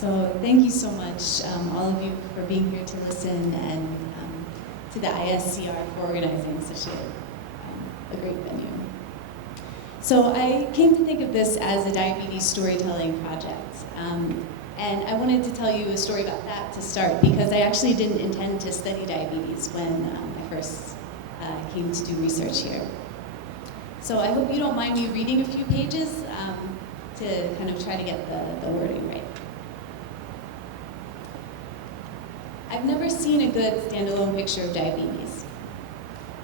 So thank you so much, all of you, for being here to listen, and to the ISCR for organizing such a great venue. So I came to think of this as a diabetes storytelling project. And I wanted to tell you a story about that to start, because I actually didn't intend to study diabetes when I first came to do research here. So I hope you don't mind me reading a few pages to kind of try to get the wording right. I've never seen a good standalone picture of diabetes.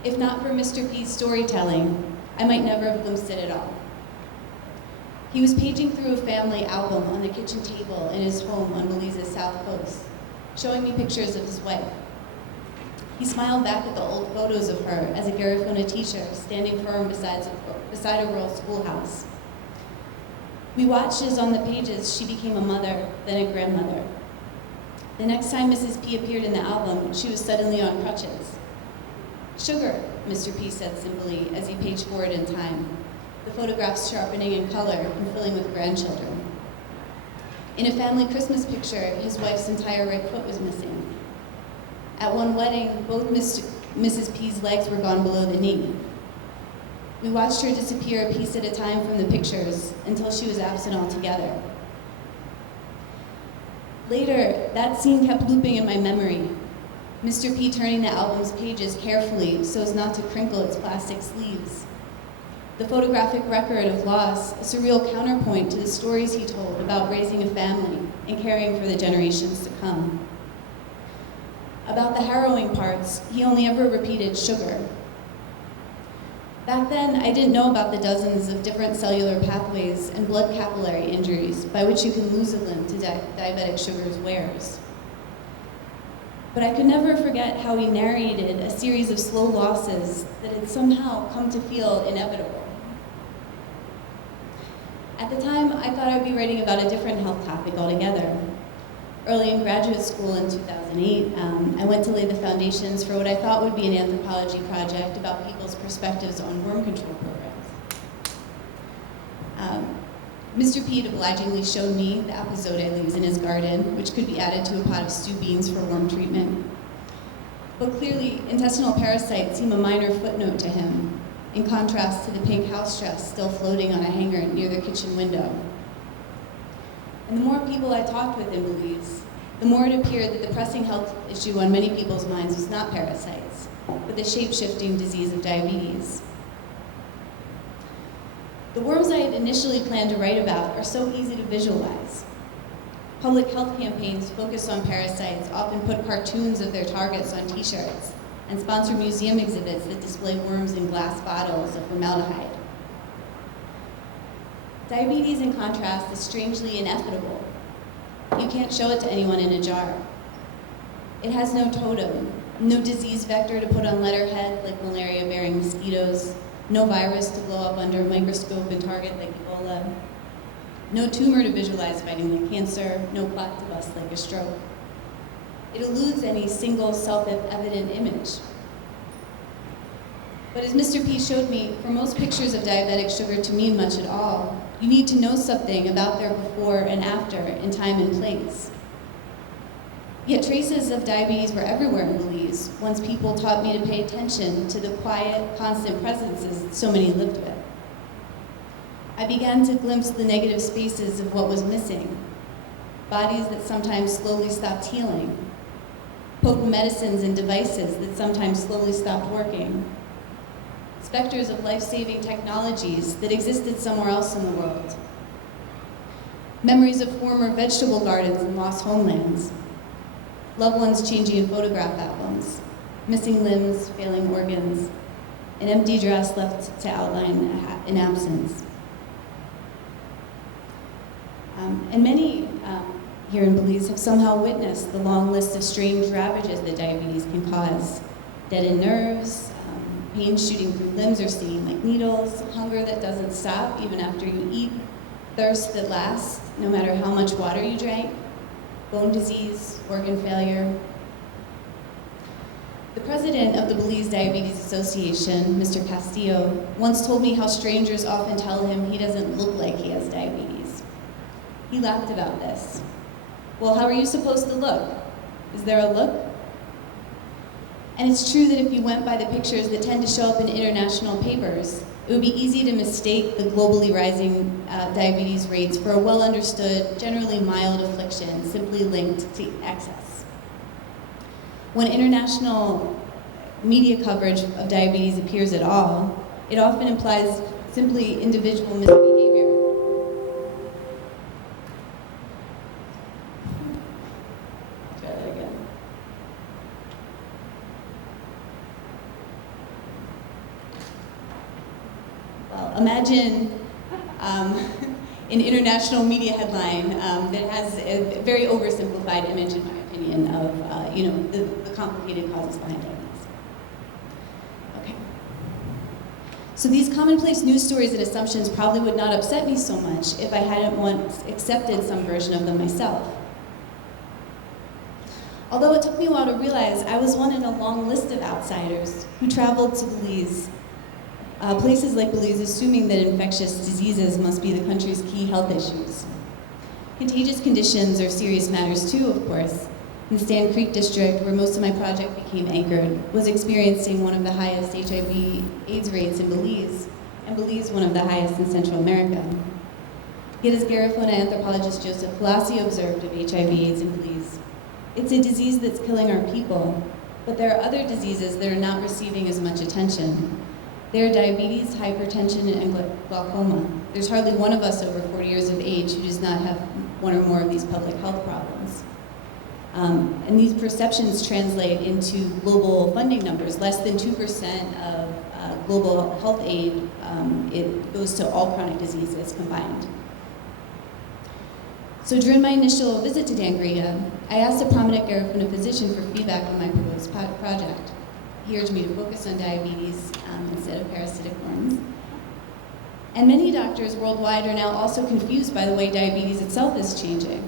If not for Mr. P's storytelling, I might never have glimpsed it at all. He was paging through a family album on the kitchen table in his home on Belize's south coast, showing me pictures of his wife. He smiled back at the old photos of her as a Garifuna teacher standing firm beside a rural schoolhouse. We watched as on the pages she became a mother, then a grandmother. The next time Mrs. P appeared in the album, she was suddenly on crutches. "Sugar," Mr. P said simply as he paged forward in time, the photographs sharpening in color and filling with grandchildren. In a family Christmas picture, his wife's entire right foot was missing. At one wedding, both Mrs. P's legs were gone below the knee. We watched her disappear a piece at a time from the pictures until she was absent altogether. Later, that scene kept looping in my memory. Mr. P turning the album's pages carefully so as not to crinkle its plastic sleeves. The photographic record of loss, a surreal counterpoint to the stories he told about raising a family and caring for the generations to come. About the harrowing parts, he only ever repeated "sugar." Back then, I didn't know about the dozens of different cellular pathways and blood capillary injuries by which you can lose a limb to diabetic sugar's wares. But I could never forget how he narrated a series of slow losses that had somehow come to feel inevitable. At the time, I thought I'd be writing about a different health topic altogether. Early in graduate school in 2008, I went to lay the foundations for what I thought would be an anthropology project about people's perspectives on worm control programs. Mr. P had obligingly showed me the apozote leaves in his garden, which could be added to a pot of stew beans for worm treatment. But clearly, intestinal parasites seem a minor footnote to him, in contrast to the pink house dress still floating on a hanger near the kitchen window. And the more people I talked with in Belize, the more it appeared that the pressing health issue on many people's minds was not parasites, but the shape-shifting disease of diabetes. The worms I had initially planned to write about are so easy to visualize. Public health campaigns focused on parasites often put cartoons of their targets on t-shirts and sponsor museum exhibits that display worms in glass bottles of formaldehyde. Diabetes, in contrast, is strangely ineffable. You can't show it to anyone in a jar. It has no totem, no disease vector to put on letterhead like malaria-bearing mosquitoes, no virus to blow up under a microscope and target like Ebola, no tumor to visualize fighting like cancer, no plot to bust like a stroke. It eludes any single self-evident image. But as Mr. P showed me, for most pictures of diabetic sugar to mean much at all, you need to know something about their before and after in time and place. Yet traces of diabetes were everywhere in Belize once people taught me to pay attention to the quiet, constant presences so many lived with. I began to glimpse the negative spaces of what was missing, bodies that sometimes slowly stopped healing, potent medicines and devices that sometimes slowly stopped working, specters of life-saving technologies that existed somewhere else in the world, memories of former vegetable gardens and lost homelands, loved ones changing in photograph albums, missing limbs, failing organs, an empty dress left to outline an absence. And many here in Belize have somehow witnessed the long list of strange ravages that diabetes can cause. Deadened nerves, pain shooting through limbs or stinging like needles, hunger that doesn't stop even after you eat, thirst that lasts no matter how much water you drank, bone disease, organ failure. The president of the Belize Diabetes Association, Mr. Castillo, once told me how strangers often tell him he doesn't look like he has diabetes. He laughed about this. Well, how are you supposed to look? Is there a look? And it's true that if you went by the pictures that tend to show up in international papers, it would be easy to mistake the globally rising diabetes rates for a well-understood, generally mild affliction simply linked to excess. When international media coverage of diabetes appears at all, it often implies simply individual misbehavior. Try that again. Well, imagine an international media headline that has a very oversimplified image, in my opinion, of the complicated causes behind diabetes. Okay. So these commonplace news stories and assumptions probably would not upset me so much if I hadn't once accepted some version of them myself. Although it took me a while to realize I was one in a long list of outsiders who traveled to Belize, places like Belize, assuming that infectious diseases must be the country's key health issues. Contagious conditions are serious matters too, of course. In the Sand Creek district, where most of my project became anchored, was experiencing one of the highest HIV/AIDS rates in Belize, and Belize one of the highest in Central America. Yet as Garifuna anthropologist Joseph Palacio observed of HIV/AIDS in Belize, it's a disease that's killing our people, but there are other diseases that are not receiving as much attention. There are diabetes, hypertension, and glaucoma. There's hardly one of us over 40 years of age who does not have one or more of these public health problems. And these perceptions translate into global funding numbers. Less than 2% of global health aid it goes to all chronic diseases combined. So during my initial visit to Dangria, I asked a prominent Garifuna physician for feedback on my proposed project. He urged me to focus on diabetes instead of parasitic ones. And many doctors worldwide are now also confused by the way diabetes itself is changing.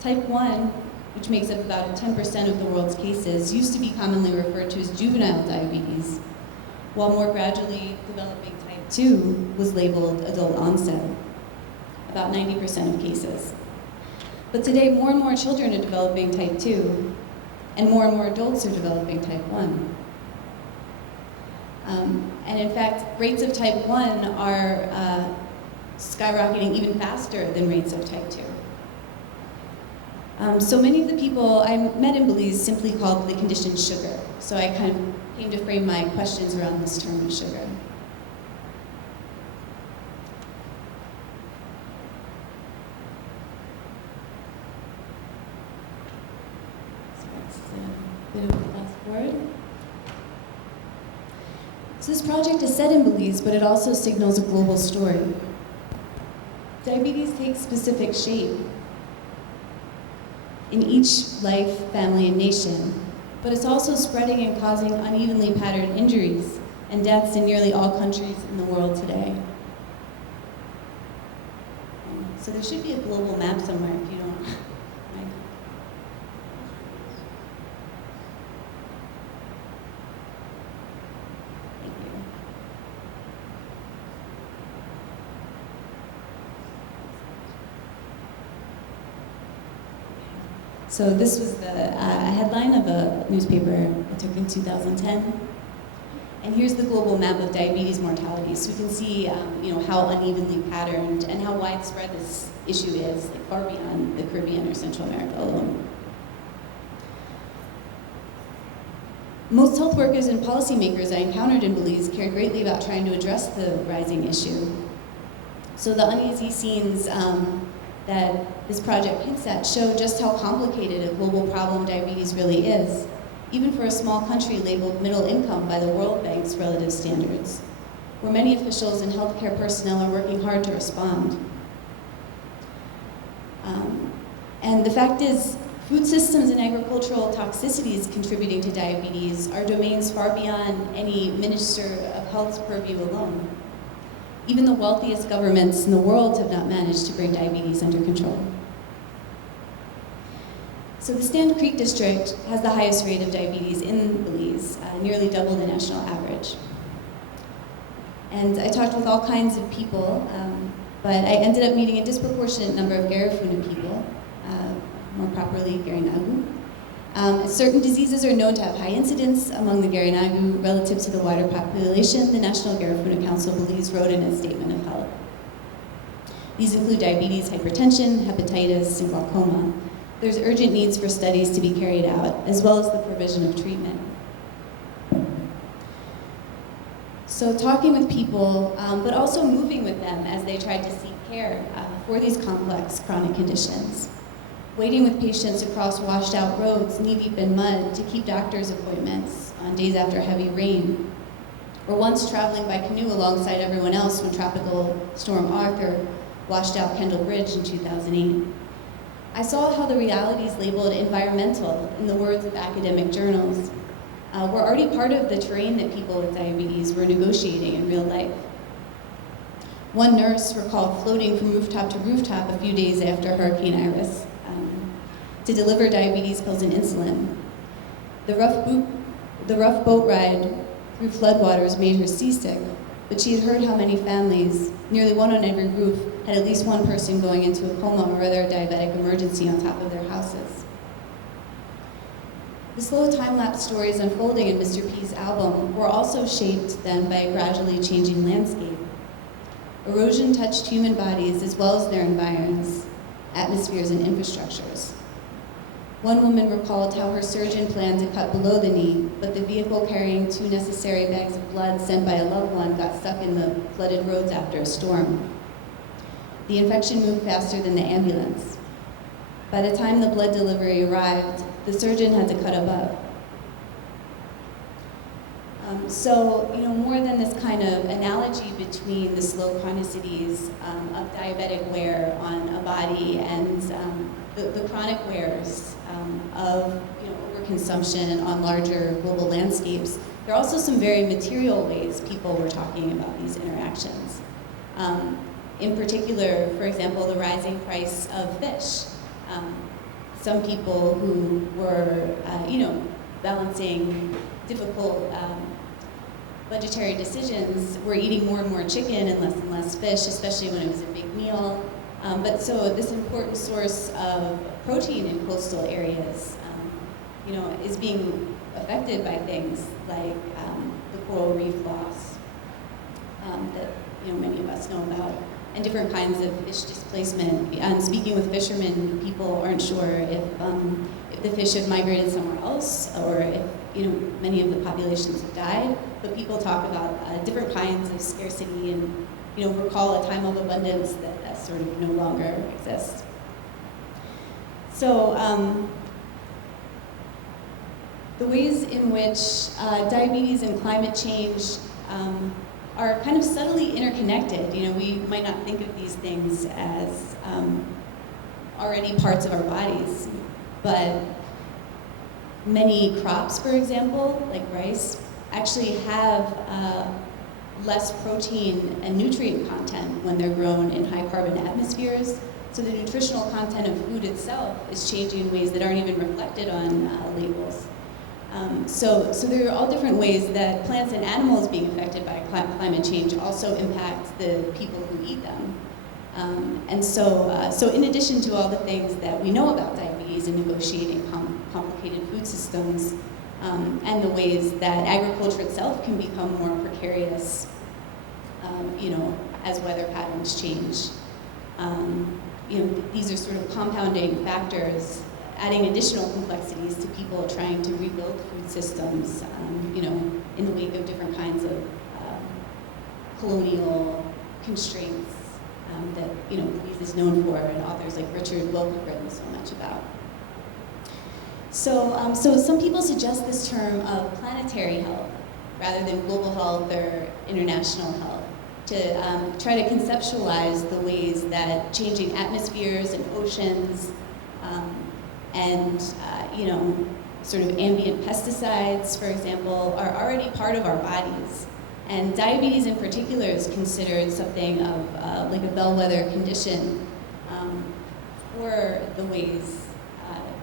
Type 1, which makes up about 10% of the world's cases, used to be commonly referred to as juvenile diabetes, while more gradually developing type 2 was labeled adult onset, about 90% of cases. But today, more and more children are developing type 2, and more adults are developing type 1. And in fact, rates of type 1 are skyrocketing even faster than rates of type 2. So many of the people I met in Belize simply called the condition sugar. So I kind of came to frame my questions around this term of sugar. So that's a bit of a fast forward. So this project is set in Belize, but it also signals a global story. Diabetes takes specific shape in each life, family, and nation, but it's also spreading and causing unevenly patterned injuries and deaths in nearly all countries in the world today. So there should be a global map somewhere if you don't. Right? Thank you. So this was the headline of a newspaper I took in 2010. And here's the global map of diabetes mortality. So we can see how unevenly patterned and how widespread this issue is, like far beyond the Caribbean or Central America alone. Most health workers and policymakers I encountered in Belize cared greatly about trying to address the rising issue. So the uneasy scenes that this project hints at show just how complicated a global problem diabetes really is, even for a small country labeled middle income by the World Bank's relative standards, where many officials and healthcare personnel are working hard to respond. And the fact is, food systems and agricultural toxicities contributing to diabetes are domains far beyond any Minister of Health's purview alone. Even the wealthiest governments in the world have not managed to bring diabetes under control. So the Sand Creek district has the highest rate of diabetes in Belize, nearly double the national average. And I talked with all kinds of people, but I ended up meeting a disproportionate number of Garifuna people, more properly Garinagu. Certain diseases are known to have high incidence among the Garinagu relative to the wider population, the National Garifuna Council Belize wrote in its Statement of Health. These include diabetes, hypertension, hepatitis, and glaucoma. There's urgent needs for studies to be carried out, as well as the provision of treatment. So talking with people, but also moving with them as they tried to seek care for these complex chronic conditions. Waiting with patients across washed out roads, knee-deep in mud, to keep doctor's appointments on days after heavy rain. Or once traveling by canoe alongside everyone else when Tropical Storm Arthur washed out Kendall Bridge in 2008. I saw how the realities labeled environmental, in the words of academic journals, were already part of the terrain that people with diabetes were negotiating in real life. One nurse recalled floating from rooftop to rooftop a few days after Hurricane Iris to deliver diabetes pills and insulin. The rough boat ride through floodwaters made her seasick, but she had heard how many families, nearly one on every roof, had at least one person going into a coma or other diabetic emergency on top of their houses. The slow time-lapse stories unfolding in Mr. P's album were also shaped then by a gradually changing landscape. Erosion touched human bodies as well as their environs, atmospheres, and infrastructures. One woman recalled how her surgeon planned to cut below the knee, but the vehicle carrying 2 necessary bags of blood sent by a loved one got stuck in the flooded roads after a storm. The infection moved faster than the ambulance. By the time the blood delivery arrived, the surgeon had to cut above. So, more than this kind of analogy between the slow chronicities of diabetic wear on a body and the chronic wears of overconsumption on larger global landscapes, there are also some very material ways people were talking about these interactions. In particular, for example, the rising price of fish. Some people who were, balancing difficult budgetary decisions were eating more and more chicken and less fish, especially when it was a big meal. But so this important source of protein in coastal areas, is being affected by things like the coral reef loss that many of us know about, and different kinds of fish displacement. Speaking with fishermen, people aren't sure if the fish have migrated somewhere else, or if many of the populations have died. But people talk about different kinds of scarcity and recall a time of abundance that sort of no longer exists. So the ways in which diabetes and climate change are kind of subtly interconnected. We might not think of these things as already parts of our bodies, but many crops, for example, like rice, actually have less protein and nutrient content when they're grown in high carbon atmospheres. So the nutritional content of food itself is changing in ways that aren't even reflected on labels. So there are all different ways that plants and animals being affected by climate change also impact the people who eat them. And so in addition to all the things that we know about diabetes and negotiating complicated food systems, and the ways that agriculture itself can become more precarious, as weather patterns change. These are sort of compounding factors, adding additional complexities to people trying to rebuild food systems, in the wake of different kinds of colonial constraints that Belize is known for, and authors like Richard Wilk have written so much about. So some people suggest this term of planetary health rather than global health or international health to try to conceptualize the ways that changing atmospheres and oceans and sort of ambient pesticides, for example, are already part of our bodies. And diabetes in particular is considered something of like a bellwether condition for the ways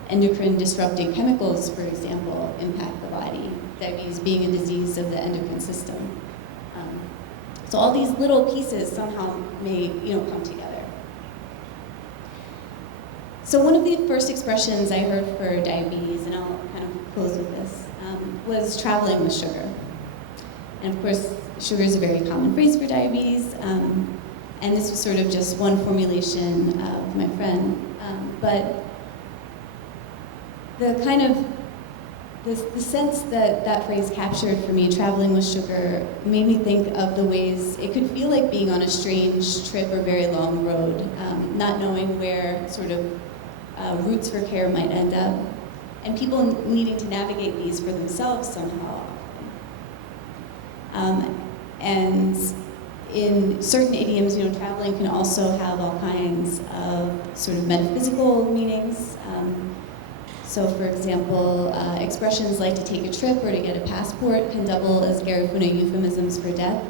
endocrine disrupting chemicals, for example, impact the body, diabetes being a disease of the endocrine system. So all these little pieces somehow may come together. So one of the first expressions I heard for diabetes, and I'll kind of close with this, was traveling with sugar. And of course, sugar is a very common phrase for diabetes, and this was sort of just one formulation of my friend. But the kind of, the sense that that phrase captured for me, traveling with sugar, made me think of the ways it could feel like being on a strange trip or very long road, not knowing where sort of routes for care might end up, and people needing to navigate these for themselves somehow. And in certain idioms, traveling can also have all kinds of sort of metaphysical meanings. So for example, expressions like to take a trip or to get a passport can double as Garifuna euphemisms for death.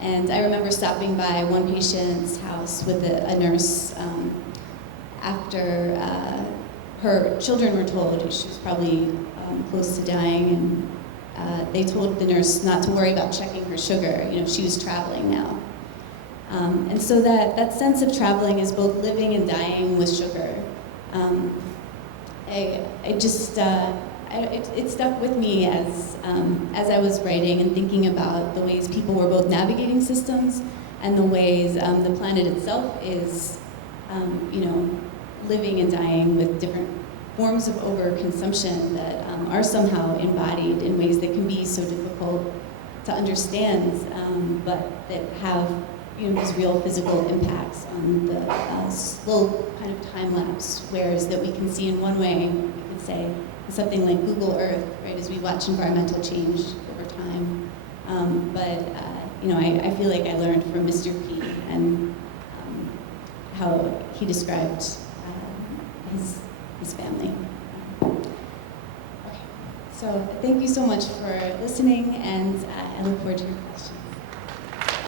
And I remember stopping by one patient's house with a nurse after her children were told she was probably close to dying, and they told the nurse not to worry about checking her sugar. She was traveling now. And so that sense of traveling is both living and dying with sugar. It stuck with me as I was writing and thinking about the ways people were both navigating systems and the ways the planet itself is, living and dying with different forms of overconsumption that are somehow embodied in ways that can be so difficult to understand, but that have these real physical impacts on the slow kind of time-lapse squares that we can see in one way. We could say something like Google Earth, right, as we watch environmental change over time. I feel like I learned from Mr. P and how he described his family. Okay, so thank you so much for listening, and I look forward to your questions.